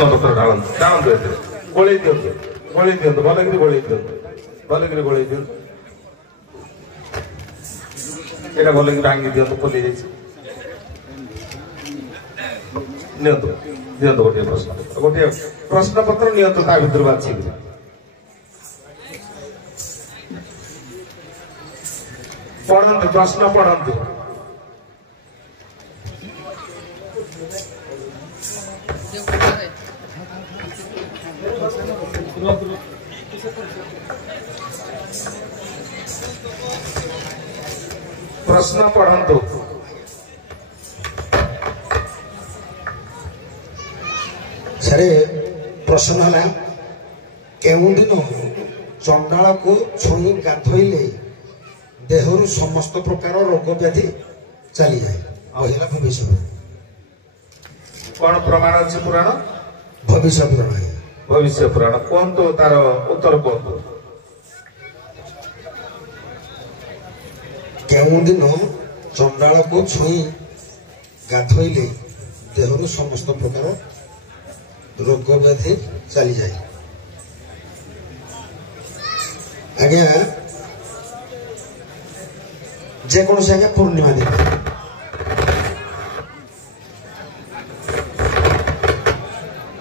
ପ୍ରଶ୍ନପତ୍ର ଢାଳନ୍ତୁ ଢାଳନ୍ତୁ ଏଥିରେ ଗୋଳେଇ ଦିଅନ୍ତୁ ଭଲକିରି ଗୋଳେଇ ଦିଅନ୍ତୁ ଏଇଟା ଭଲକିରି ଭାଙ୍ଗି ଦିଅନ୍ତୁ ଖୋଲି ଯାଇଛି ନିଅନ୍ତୁ ଗୋଟିଏ ପ୍ରଶ୍ନପତ୍ର ନିଅନ୍ତୁ ତା ଭିତରୁ ବାଛିକିରି ପଢନ୍ତୁ ପ୍ରଶ୍ନ ପଢନ୍ତୁ प्रश्न पढ़ंतु सारे प्रश्न है केउं दिन चंडाल को छुई गाधोइले देहरु समस्त प्रकार रोग व्याधि चली जाए भविष्य कौन प्रमाण अच्छे पुराण भविष्य पुराण कहतु तार उत्तर कहतु केउं दिन चंडाल को छुई गाधोइले देहरु समस्त प्रकार रोग व्याधि चली जाए आज्ञा जेकोसी आज्ञा पूर्णिमा दिन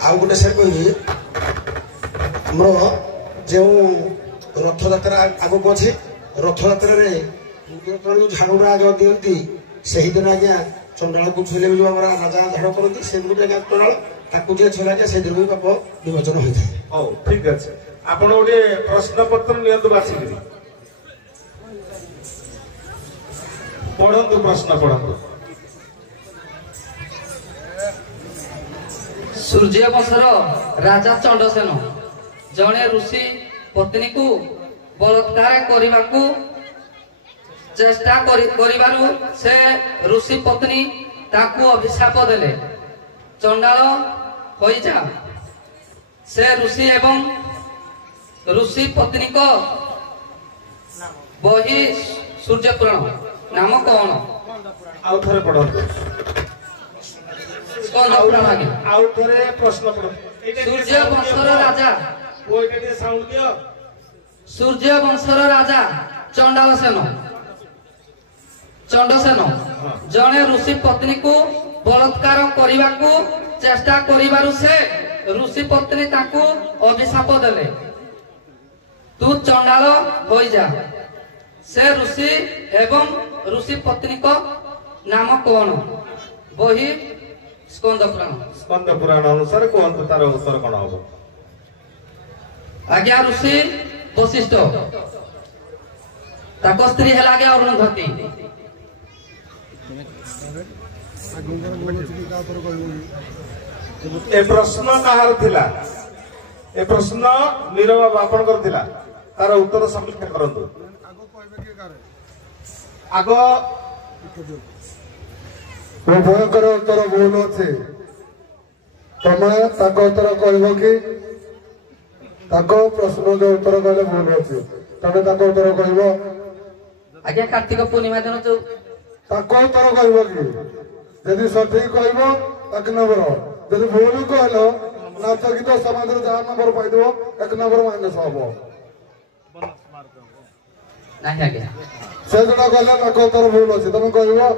आउ गोटे सर कह जो रथ यात्रा आगक अच्छे रथ यात्रा झाड़ूरा आगे दिखती से दिन आज्ञा चंडाल को छुले भी जो राजा झाड़ करती से गोटे आज्ञा चंडाल ताकू जे छुला से दिन भी पाप विमोचन होता है। ठीक अच्छे आपण गोटे प्रश्न पत्र नियंतु बाछिकी पढ़ंतु प्रश्न पढ़ंतु सूर्य वंशर राजा चंडसेन जड़े ऋषि पत्नी को बलात्कार करने को चेष्टा करिबारु से ऋषि पत्नी ताकू अभिशाप देले चंडाल होई जा से ऋषि एवं ऋषि पत्नी को बही सूर्य पुराण नाम कौन आउ थरे पढ़ंतु आउ थरे प्रश्न पढ़ंतु सूर्य वंशर राजा ओइटे साउंड दियो सूर्य वंशर राजा चंडसेन जड़े ऋषि पत्नी को बलात्कार करने को चेष्टा करिबारु से ऋषि पत्नी ताकू अभिशाप देले तू चंडाल होई जा से ऋषि एवं ऋषि पत्नी को नाम कौन बही स्कंद पुराण अनुसार कहतु तार उत्तर कौन हम आज्ञा ऋषि वशिष्ठ ताको स्त्री है आज्ञा अरुणधती ए प्रश्न कहार थिला ए प्रश्न नीरव बापन थिला तार उत्तर समीक्षा करंतु आगो उभयकर उत्तर भूल अच्छे तमे ताको उत्तर कहबो कि ताको प्रश्न जो उत्तर कहले भूल अच्छे तमे ताको उत्तर कहबो आज्ञा कार्तिक पूर्णिमा दिन जो ताको उत्तर कहबो कि यदि सठिक कहबो एक नंबर यदि भूल कहलो नाच गीत समाज जहाँ नंबर पाई दो एक नंबर माइनस हबो नहीं आज्ञा से जोड़ा कहले ताको उत्तर भूल अच्छे तमे कहबो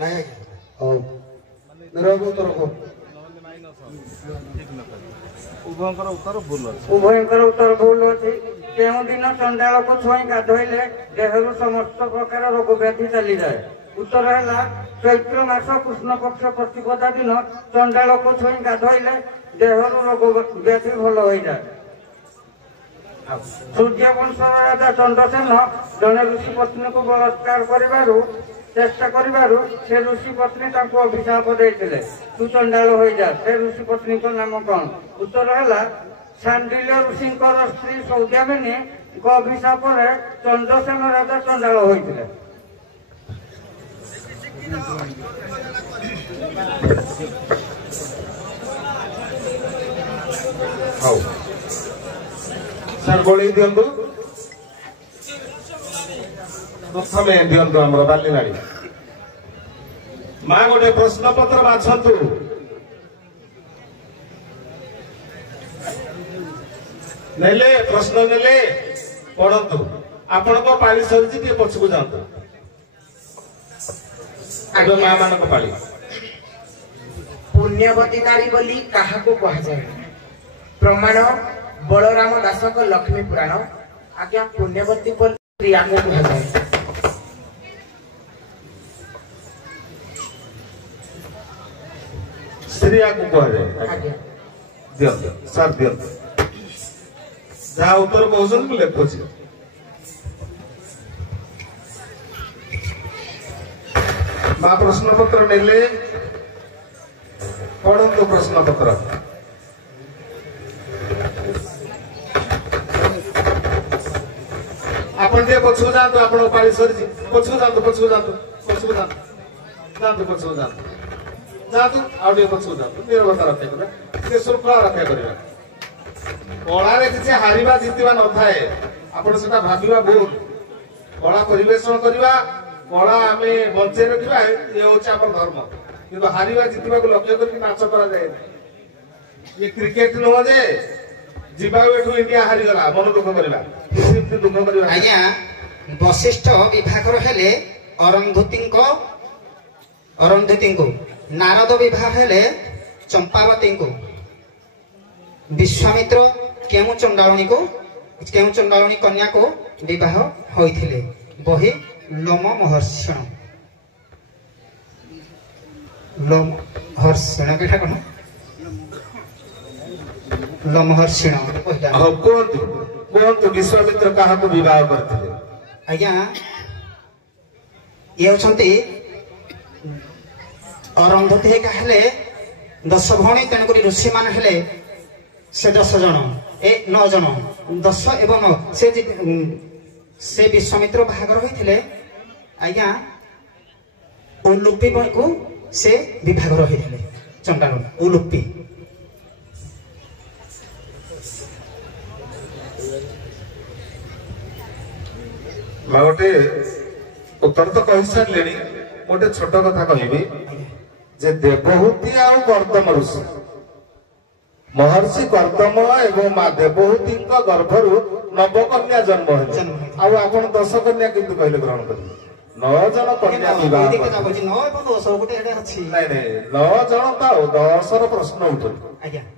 नहीं हां निरव उत्तर को उभयकर उत्तर भूल अच्छे केउ दिन चंडाल को छुई गाधोइले देहरु समस्त प्रकार रोग व्याधि चली जाए उत्तर है चैत्र मास कृष्ण पक्ष प्रतिपदा दिन चंडाल को छुई गाधोइले देहरु रोग व्याधि भल हो जाए सूर्य वंशर राजा चंद्रसेन जड़े ऋषि पत्नी को बलात्कार करिबारु चेष्टा करिबारु से ऋषि पत्नी ताको अभिशाप देइतिले तू चंडाल हो जा से ऋषि पत्नी को नाम कौन उत्तर है शांडिल्य ऋषि स्त्री सौद्यामिनी को अभिशाप चंद्रसेन राजा चंडाल होइतिले सर गोली दियंतु प्रथमे दियंतु हमर बाली नाड़ी मां गोटे प्रश्न पत्र बाछंतु ନେଲେ ପ୍ରଶ୍ନ ନେଲେ ପଢନ୍ତୁ। ଆପଣଙ୍କ ପାଳି ସରିଛି, ଟିକେ ପଛକୁ ଯାଆନ୍ତୁ। ଏବେ ମା ମାନଙ୍କ ପାଳି। ପୁଣ୍ୟବତୀ ନାରୀ ବୋଲି କାହାକୁ କୁହାଯାଏ? ପ୍ରମାଣ ବଳରାମ ଦାସଙ୍କ ଲକ୍ଷ୍ମୀ ପୁରାଣ। ଆଜ୍ଞା, ପୁଣ୍ୟବତୀ ବୋଲି ୟାକୁ କୁହାଯାଏ। ସ୍ତ୍ରୀକୁ କୁହାଯାଏ। ଆଜ୍ଞା, ଦିଅନ୍ତୁ ସାର୍, ଦିଅନ୍ତୁ। ଯାହା ଉତ୍ତର କହୁଛନ୍ତି ମୁଁ ଲେଖୁଛି। ମା ପ୍ରଶ୍ନପତ୍ର ନେଲେ, ପଢନ୍ତୁ ପ୍ରଶ୍ନପତ୍ର। ଆପଣ ଟିକେ ପଛକୁ ଯାଆନ୍ତୁ, ଆପଣଙ୍କ ପାଳି ସରିଛି। ପଛକୁ ଯାଆନ୍ତୁ, ପଛକୁ ଯାଆନ୍ତୁ, ପଛକୁ ଯାଆନ୍ତୁ, ଯାଆନ୍ତୁ, ପଛକୁ ଯାଆନ୍ତୁ, ଯାଆନ୍ତୁ। ଆଉ ଟିକେ ପଛକୁ ଯାଆନ୍ତୁ। ନିରବତା ରକ୍ଷା କରିବା, ଟିକେ ଶୃଙ୍ଖଳା ରକ୍ଷା କରିବା। କଳାରେ କିଛି ହାରିବା ଜିତିବା ନଥାଏ, ଆପଣ ସେଟା ଭାବିବା ଭୁଲ। କଳା ପରିବେଷଣ କରିବା, କଳା ଆମେ ବଞ୍ଚେଇ ରଖିବା, ଇଏ ହଉଛି ଆମର ଧର୍ମ। କିନ୍ତୁ ହାରିବା ଜିତିବାକୁ ଲକ୍ଷ୍ୟ କରିକି ନାଚ କରାଯାଏ। ଇଏ କ୍ରିକେଟ ନୁହଁ ଯେ ଯିବାକୁ ଏଠୁ ଇଣ୍ଡିଆ ହାରିଗଲା ମନ ଦୁଃଖ କରିବା, ଦୁଃଖ କରିବା। ଆଜ୍ଞା, ବଶିଷ୍ଠ ବିଭାଘର ହେଲେ ଅରୁନ୍ଧତୀଙ୍କୁ, ନାରଦ ବିବାହ ହେଲେ ଚମ୍ପାବତୀଙ୍କୁ, ବିଶ୍ୱାମିତ୍ର କେଉଁ ଚଣ୍ଡାଳୁଣୀ କନ୍ୟାକୁ ବିବାହ ହୋଇଥିଲେ? ବହି ଲୋମହର୍ଷଣ। ଲୋମହର୍ଷଣ କେଟା କଣ? ଲୋମହର୍ଷଣ ବହିଟା। କୁହନ୍ତୁ, କୁହନ୍ତୁ, ବିଶ୍ୱାମିତ୍ର କାହାକୁ ବିବାହ କରିଥିଲେ? ଆଜ୍ଞା, ଇଏ ହଉଛନ୍ତି ଅରୁନ୍ଧତୀ ହେକା ହେଲେ 10 ଭଉଣୀ, ତେଣୁକରି ଋଷି ମାନେ ହେଲେ ସେ 10 ଜଣ, 9 ଜଣ, 10 ଏବଂ 9। ସେ ବିଶ୍ୱାମିତ୍ର ବାହାଘର ହୋଇଥିଲେ ଆଜ୍ଞା ଉଲୁପିକୁ ସେ ବିଭାଘର ହୋଇଥିଲେ। ଚଣ୍ଡାଳ ଉଲୁପି। ଗୋଟେ ଉତ୍ତର ତ କହିସାରିଲେଣି, ଗୋଟେ ଛୋଟ କଥା କହିବି ଯେ ଦେବହୂତି ଆଉ କର୍ଦମ ଋଷି, ମହର୍ଷି କର୍ଦମ ଏବଂ ମା ଦେବହୂତିଙ୍କ ଗର୍ଭରୁ ନବକନ୍ୟା ଜନ୍ମ ହେଲେ। ଆଉ ଆପଣ 10 କନ୍ୟା କିନ୍ତୁ କହିଲେ ଗ୍ରହଣ କରିବେ। 9 ଜଣ କନ୍ୟା ବିବାହ। ନାଇଁ ନାଇଁ, 9 ଜଣ ତ, ଆଉ 10ର ପ୍ରଶ୍ନ ଉଠୁନି।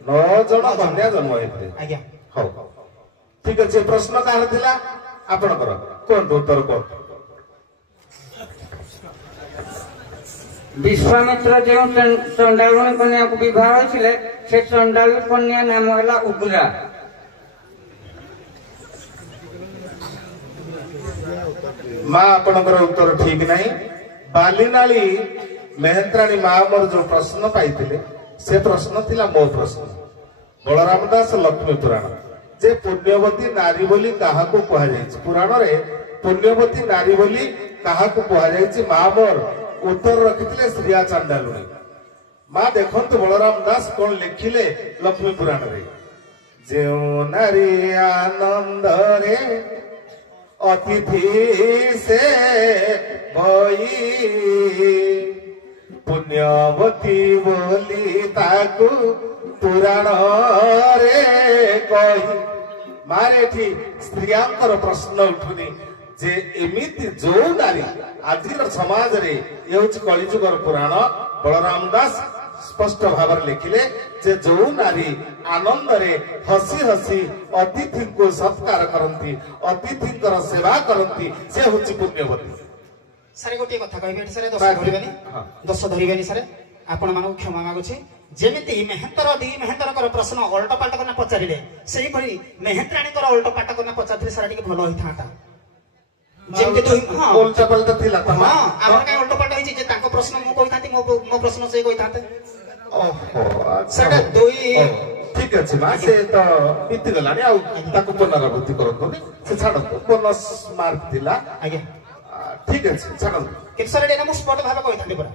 9 ଜଣ କନ୍ୟା ଜନ୍ମ ହେଇଥିଲେ। ହଉ, ଠିକ ଅଛି। ପ୍ରଶ୍ନ କାହାର ଥିଲା? ଆପଣଙ୍କର। କୁହନ୍ତୁ, ଉତ୍ତର କୁହନ୍ତୁ। ବିଶ୍ୱାମିତ୍ର ଯେଉଁ ଚଣ୍ଡାଳୁଣୀ କନ୍ୟାକୁ ବିବାହ ହୋଇଥିଲେ, ସେ ଚଣ୍ଡାଳୁଣୀ କନ୍ୟା ନାମ ହେଲା ଉଗ୍ରା। ମା ଆପଣଙ୍କର ଉତ୍ତର ଠିକ ନାହିଁ। ବାଲିନାଳୀ ମେହେନ୍ତ୍ରାଣୀ ମା ମୋର ଯୋଉ ପ୍ରଶ୍ନ ପାଇଥିଲେ, ସେ ପ୍ରଶ୍ନ ଥିଲା ମୋ ପ୍ରଶ୍ନ। ବଳରାମ ଦାସ ଲକ୍ଷ୍ମୀ ପୁରାଣ ଯେ ପୁଣ୍ୟବତୀ ନାରୀ ବୋଲି କାହାକୁ କୁହାଯାଇଛି? ପୁରାଣରେ ପୁଣ୍ୟବତୀ ନାରୀ ବୋଲି କାହାକୁ କୁହାଯାଇଛି? ମା ମୋର ଉତ୍ତର ରଖିଥିଲେ ଶ୍ରୀୟା ଚାଣ୍ଡାଳୁଣୀ। ମା ଦେଖନ୍ତୁ ବଳରାମ ଦାସ କଣ ଲେଖିଲେ ଲକ୍ଷ୍ମୀ ପୁରାଣରେ। ଯେଉଁ ନାରୀ ଆନନ୍ଦରେ ଅତିଥି ସେ ବଇ, ପୁଣ୍ୟବତୀ ବୋଲି ତାକୁ ପୁରାଣରେ କହି। ମାରେ ଏଠି ସ୍ତ୍ରୀଙ୍କର ପ୍ରଶ୍ନ ଉଠୁନି ଯେ ଏମିତି ଯୋଉ ନାରୀ ଆଜିର ସମାଜରେ, ଏ ହଉଛି କଳିଯୁଗର ପୁରାଣ। ବଳରାମ ଦାସ ସ୍ପଷ୍ଟ ଭାବରେ ଲେଖିଲେ ଯେ ଯୋଉ ନାରୀ ଆନନ୍ଦରେ ହସି ହସି ଅତିଥିଙ୍କୁ ସତ୍କାର କରନ୍ତି, ଅତିଥିଙ୍କର ସେବା କରନ୍ତି, ସେ ହଉଛି ପୁଣ୍ୟବତୀ। ସାର୍ ଗୋଟିଏ କଥା କହିବି ଏଠି, ସାର୍ ଦୋଷ ଧରିବେନି ସାର୍, ଆପଣ ମାନଙ୍କୁ କ୍ଷମା ମାଗୁଛି। ଯେମିତି ମେହେନ୍ତରଙ୍କର ପ୍ରଶ୍ନ ଓଲଟପାଲଟ କରିନା ପଚାରିଲେ, ସେହିପରି ମେହେନ୍ତ୍ରାଣୀଙ୍କର ଓଲଟପାଲଟ କରିନା ପଚାରିଥିଲେ ସାର୍ ଟିକେ ଭଲ ହେଇଥାନ୍ତା। ଯେମିତି ଓଲଟାପାଲଟା ଥିଲା। ଆମର କାହିଁ ଓଲଟପାଲଟ ହେଇଛି ଯେ ତାଙ୍କ ପ୍ରଶ୍ନ ମୁଁ କହିଥାନ୍ତି, ମୋ ପ୍ରଶ୍ନ ସେ କହିଥାନ୍ତେ। ଠିକ ଅଛି ମା, ସେ ତ ବିତିଗଲାଣି, ଆଉ ତାକୁ ପୁନରାବୃତ୍ତି କରନ୍ତୁନି, ସେ ଛାଡ଼ନ୍ତୁ। ବୋନସ୍ ମାର୍କ ଥିଲା। ଆଜ୍ଞା, ଠିକ ଅଛି, ଛାଡ଼ନ୍ତୁ। କିନ୍ତୁ ସାର୍ ଏଇଟା ମୁଁ ସ୍ପଷ୍ଟ ଭାବେ କହିଥାନ୍ତି ପରା।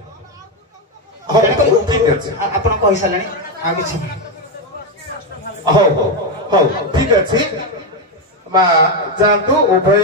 ଠିକ ଅଛି, ଆପଣ କହିସାରିଲେଣି, ଆଉ କିଛି ହଉ ହଉ ହଉ, ଠିକ ଅଛି ମା, ଯାଆନ୍ତୁ। ଉଭୟ